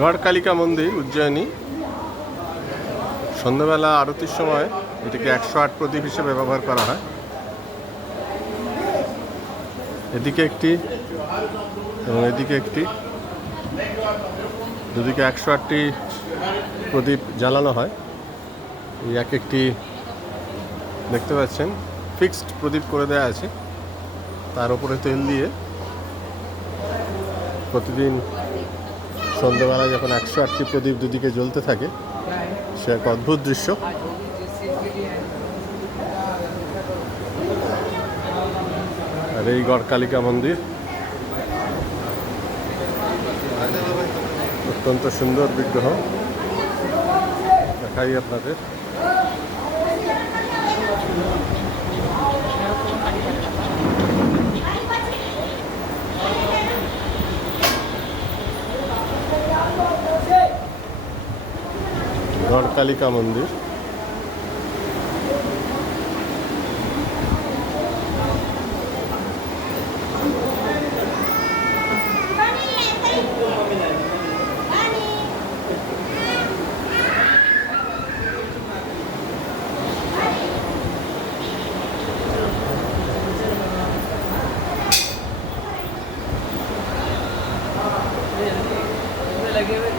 গড়কালিকা মন্দির উজ্জয়িনী। সন্ধ্যাবেলা আরতির সময় এটিকে 108 প্রদীপ হিসেবে ব্যবহার করা হয়। এদিকে একটি এবং এদিকে একটি, দুদিকে 108টি প্রদীপ জ্বালানো হয়। এই এক একটি দেখতে পাচ্ছেন ফিক্সড প্রদীপ করে দেওয়া আছে, তার উপরে তেল দিয়ে প্রতিদিন সন্ধ্যাবেলা যখন 108টি প্রদীপ দুদিকে জ্বলতে থাকে, সে এক অদ্ভুত দৃশ্য। আর এই গড়কালিকা মন্দির অত্যন্ত সুন্দর বিগ্রহ, দেখাই আপনাদের। গড়কালিকা মন্দির। लगे हुए